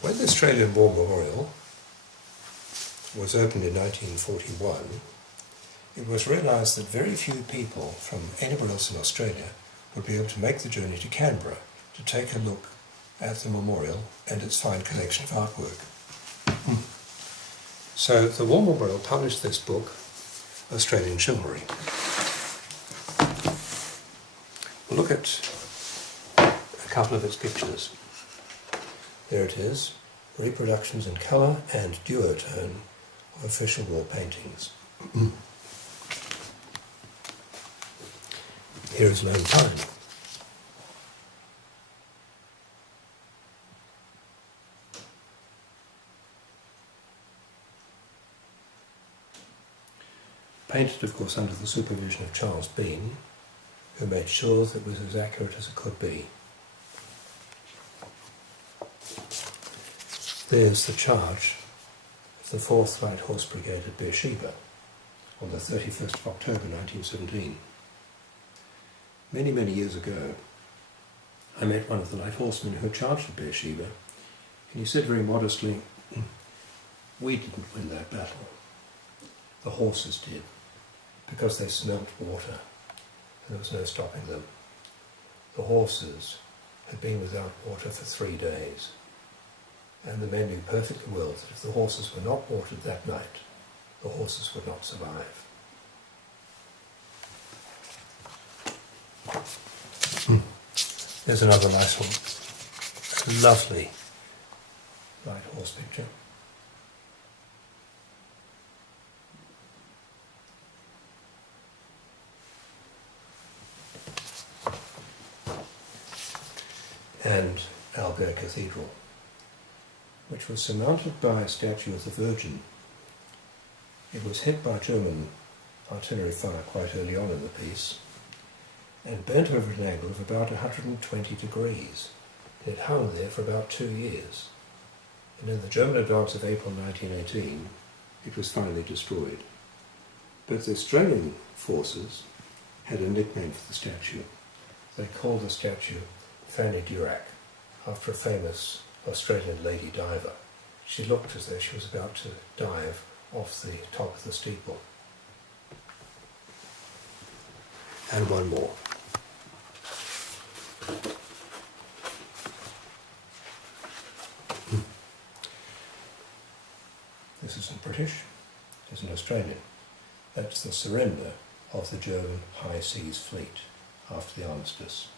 When the Australian War Memorial was opened in 1941, it was realised that very few people from anywhere else in Australia would be able to make the journey to Canberra to take a look at the memorial and its fine collection of artwork. So the War Memorial published this book, Australian Chivalry. We'll look at a couple of its pictures. There it is, reproductions in colour and duotone of official war paintings. Here is Lone Pine. Painted, of course, under the supervision of Charles Bean, who made sure that it was as accurate as it could be. There's the charge of the 4th Light Horse Brigade at Beersheba on the 31st of October 1917. Many, many years ago, I met one of the light horsemen who had charged at Beersheba, and he said very modestly, "We didn't win that battle. The horses did, because they smelt water, and there was no stopping them. The horses had been without water for 3 days, and the men knew perfectly well that if the horses were not watered that night, the horses would not survive." There's another nice one. A lovely light horse picture. And Albert Cathedral, which was surmounted by a statue of the Virgin. It was hit by German artillery fire quite early on in the piece, and bent over an angle of about 120 degrees. It hung there for about 2 years, and in the German advance of April 1918, it was finally destroyed. But the Australian forces had a nickname for the statue. They called the statue Fanny Durack, after a famous Australian lady diver. She looked as though she was about to dive off the top of the steeple. And one more. This isn't British, it's an Australian. That's the surrender of the German High Seas Fleet after the armistice.